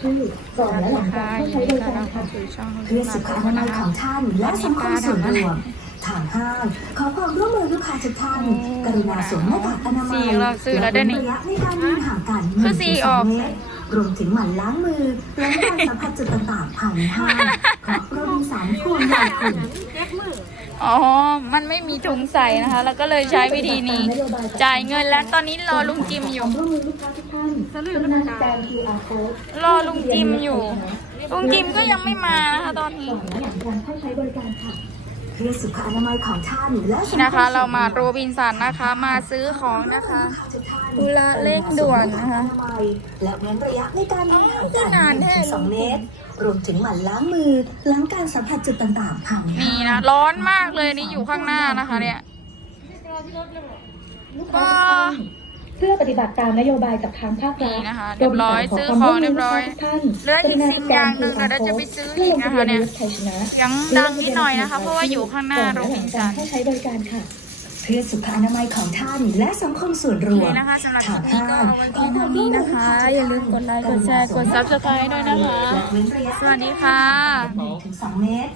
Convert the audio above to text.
ชื่อก่อนและหลังจากเข้ใช้บริการค่ะเพื่อสุขอนามัยของท่าน และสังคมส่วนรวมทางห้างขอความร่วมมือลูกค้าทุกท่านกรุณาสวมหน้ากากอนามัสียเราซื้อแล้วได้นี่ระยะในการยืนห่างกันคือสีออก1-2เมตรรวมถึงหมั่นล้างมือและการสัมผัสจุดต่างๆภายในห้างเพราะเรามีสารพวงยาคุณ อ๋อ มันไม่มีถุงใส่นะคะ แล้วก็เลยใช้วิธีนี้ จ่ายเงินแล้วตอนนี้รอลุงจิมอยู่ขความร่วมมือลูกค้าทุกท่านกรุณาสแกน QR code รอลุงจิมอยู่ ลุงจิมก็ยังไม่มานะคะตอนนี้ ก่อนและหลังการเข้าใช้บริการค่ะเพื่อสุขอนามัยของท่านและสังนี่นะคะ เรามาโรบินสันนะคะ มาซื้อของนะคะธุระเร่งด่วนนะคะและเว้นระยะในการยืนห่างอ๋อกันนานแท้1-2สองเมตรรวมถึงหมั่นล้างมือล้างการสัมผัสจุดต่างๆผ่านนี่นะร้อนมากเลยนี่อยู่ข้างหน้านะคะเนี่ยลูกค้าทุกท่าน เพื่อปฏิบัติตามนโยบายจากทางภาครันี่ฐนะคะเรียบร้อยซื้อของเรียบร้อยเหลืออีกสิ่งอย่างหนึ่งเดี๋ยวเราจะไปซื้ออีกนะคะเนี่ยไทยชนะเสียงดังนิดหน่อยนะคะ เพราะว่าอยู่ข้างหน้าโรบินสันเข้าใช้บริการค่ะเพื่อสุขอนามัยของท่านและสังคมส่วนรวนี่มนะคะสำหรับคลิปนี้ก็เอาไว้เพียงเท่านี้นะคะ อย่าลืมกดไลค์กดแชร์กด subscribe ด้วยนะคะ สวัสดีค่ะถึง2เมตร